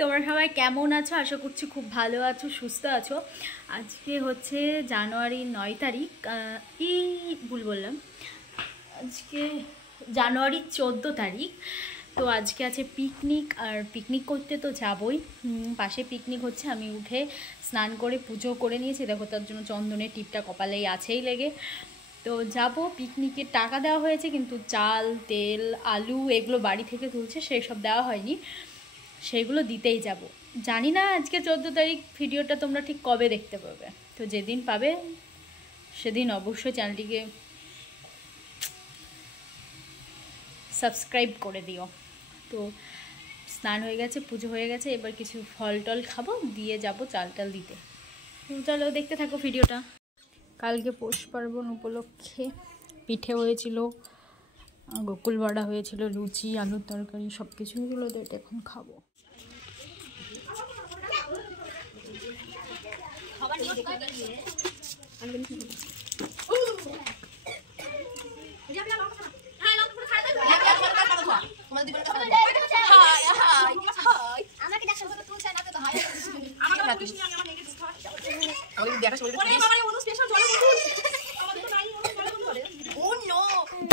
তোমরা সবাই কেমন আছো? আশা করছি খুব ভালো আছো, সুস্থ আছো। আজকে হচ্ছে জানুয়ারির 9 তারিখ, ভুল বললাম, আজকে জানুয়ারির 14 তারিখ। তো আজকে আছে পিকনিক, আর পিকনিক করতে তো যাবই। পাশে পিকনিক হচ্ছে, আমি উঠে স্নান করে পুজো করে নিয়েছি। দেখো, তার জন্য চন্দনের টিপটা কপালেই আছেই লেগে। তো যাব পিকনিকের টাকা দেওয়া হয়েছে, কিন্তু চাল, তেল, আলু এগুলো বাড়ি থেকে তুলছে, সেই সব দেওয়া হয়নি, সেইগুলো দিতেই যাব। জানি না আজকে 14 তারিখ ভিডিওটা তোমরা ঠিক কবে দেখতে পাবে। তো যেদিন পাবে সেদিন অবশ্যই চ্যানেলটিকে সাবস্ক্রাইব করে দিও। তো স্নান হয়ে গেছে, পুজো হয়ে গেছে, এবার কিছু ফল টল খাবো, দিয়ে যাব চাল টাল দিতে। চলো দেখতে থাকো ভিডিওটা। কালকে পৌষ পার্বণ উপলক্ষে পিঠে হয়েছিল, গোকুল বড়া হয়েছিল, লুচি, আলুর তরকারি, সব কিছু হয়েছিল। তো এটা এখন খাবো।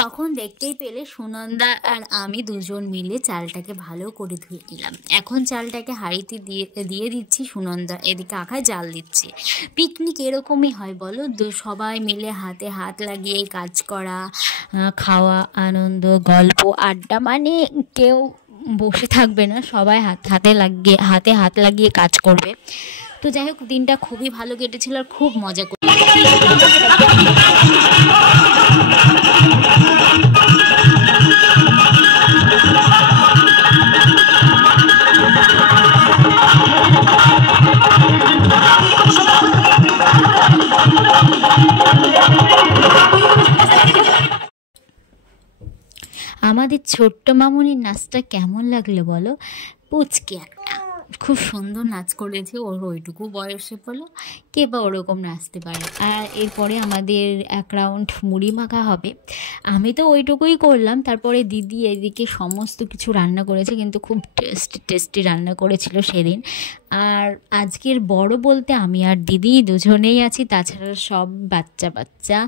তখন দেখতেই পেলে সুনন্দা আর আমি দুজন মিলে চালটাকে ভালো করে ধুয়ে নিলাম। এখন চালটাকে হাঁড়িতে দিয়ে দিচ্ছি, সুনন্দা এদিকে আখায় জাল দিচ্ছে। পিকনিক এরকমই হয় বলো, সবাই মিলে হাতে হাত লাগিয়ে কাজ করা, খাওয়া, আনন্দ, গল্প, আড্ডা, মানে কেউ বসে থাকবে না, সবাই হাতে হাত লাগিয়ে কাজ করবে। তো যাই হোক, দিনটা খুবই ভালো কেটেছিল আর খুব মজা করি। আমাদের ছোট্ট মামুনির নাচটা কেমন লাগলো বলো? পুচকে একটা, খুব সুন্দর নাচ করেছে। ওর ওইটুকু বয়সে বলো কে বা ওরকম নাচতে পারে। আর এরপরে আমাদের এক রাউন্ড মুড়ি মাখা হবে। আমি তো ওইটুকুই করলাম, তারপরে দিদি এদিকে সমস্ত কিছু রান্না করেছে, কিন্তু খুব টেস্টি রান্না করেছিল সেদিন। আর আজকের বড় বলতে আমি আর দিদি দুজনেই আছি, তাছাড়া সব বাচ্চা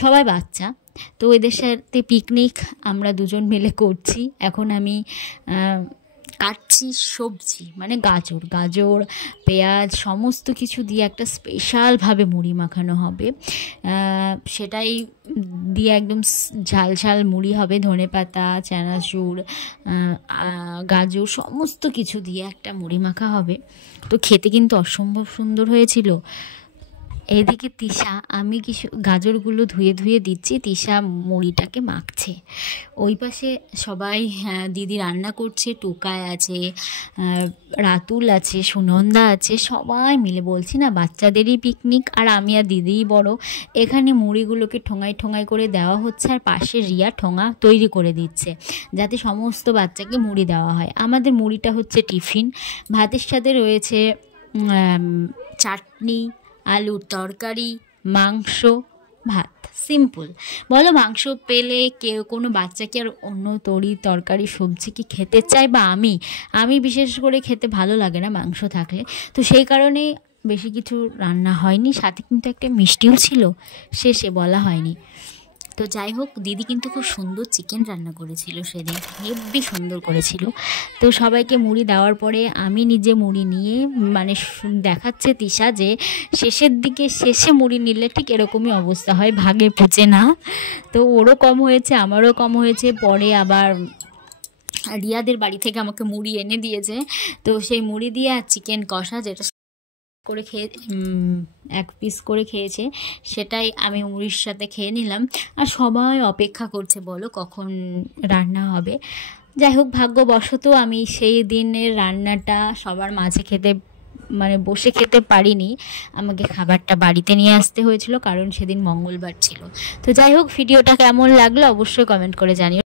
সবাই বাচ্চা। তো এদের সাথে পিকনিক আমরা দুজন মিলে করছি। এখন আমি কাটছি সবজি, মানে গাজর, পেঁয়াজ সমস্ত কিছু দিয়ে একটা স্পেশালভাবে মুড়ি মাখানো হবে। সেটাই দিয়ে একদম ঝাল মুড়ি হবে, ধনেপাতা, চানাচুর, গাজর সমস্ত কিছু দিয়ে একটা মুড়ি মাখা হবে। তো খেতে কিন্তু অসম্ভব সুন্দর হয়েছিল। এদিকে তিশা, আমি কিছু গাজরগুলো ধুয়ে দিচ্ছি, তিশা মুড়িটাকে মাখছে। ওই পাশে সবাই দিদি রান্না করছে, টোকায় আছে, রাতুল আছে, সুনন্দা আছে, সবাই মিলে, বলছি না বাচ্চাদেরই পিকনিক। আর আমি আর দিদিই বড়। এখানে মুড়িগুলোকে ঠোঙায় করে দেওয়া হচ্ছে, আর পাশে রিয়া ঠোঙা তৈরি করে দিচ্ছে যাতে সমস্ত বাচ্চাকে মুড়ি দেওয়া হয়। আমাদের মুড়িটা হচ্ছে টিফিন। ভাতের সাথে রয়েছে চাটনি, আলুর তরকারি, মাংস, ভাত। সিম্পল বলো, মাংস পেলে কেউ কোনো বাচ্চা কি আর অন্য তরকারি সবজি কি খেতে চায়? বা আমি বিশেষ করে খেতে ভালো লাগে না মাংস থাকলে। তো সেই কারণে বেশি কিছু রান্না হয়নি, সাথে কিন্তু একটা মিষ্টিও ছিল, শেষে বলা হয়নি। তো যাই হোক, দিদি কিন্তু খুব সুন্দর চিকেন রান্না করেছিল সেদিন, হেব্বি সুন্দর করেছিল। তো সবাইকে মুড়ি দেওয়ার পরে আমি নিজে মুড়ি নিয়ে, মানে দেখাচ্ছে তিশা যে শেষে মুড়ি নিলে ঠিক এরকমই অবস্থা হয়, ভাগে পচে না। তো ওরও কম হয়েছে, আমারও কম হয়েছে। পরে আবার রিয়াদের বাড়ি থেকে আমাকে মুড়ি এনে দিয়েছে। তো সেই মুড়ি দিয়ে আর চিকেন কষা, যেটা করে এক পিস করে খেয়েছে, সেটাই আমি মুড়ির সাথে খেয়ে নিলাম। আর সবাই অপেক্ষা করছে বলো কখন রান্না হবে। যাই হোক, ভাগ্যবশত আমি সেই দিনের রান্নাটা সবার মাঝে বসে খেতে পারিনি। আমাকে খাবারটা বাড়িতে নিয়ে আসতে হয়েছিল, কারণ সেদিন মঙ্গলবার ছিল। তো যাই হোক, ভিডিওটা কেমন লাগলো অবশ্যই কমেন্ট করে জানিও।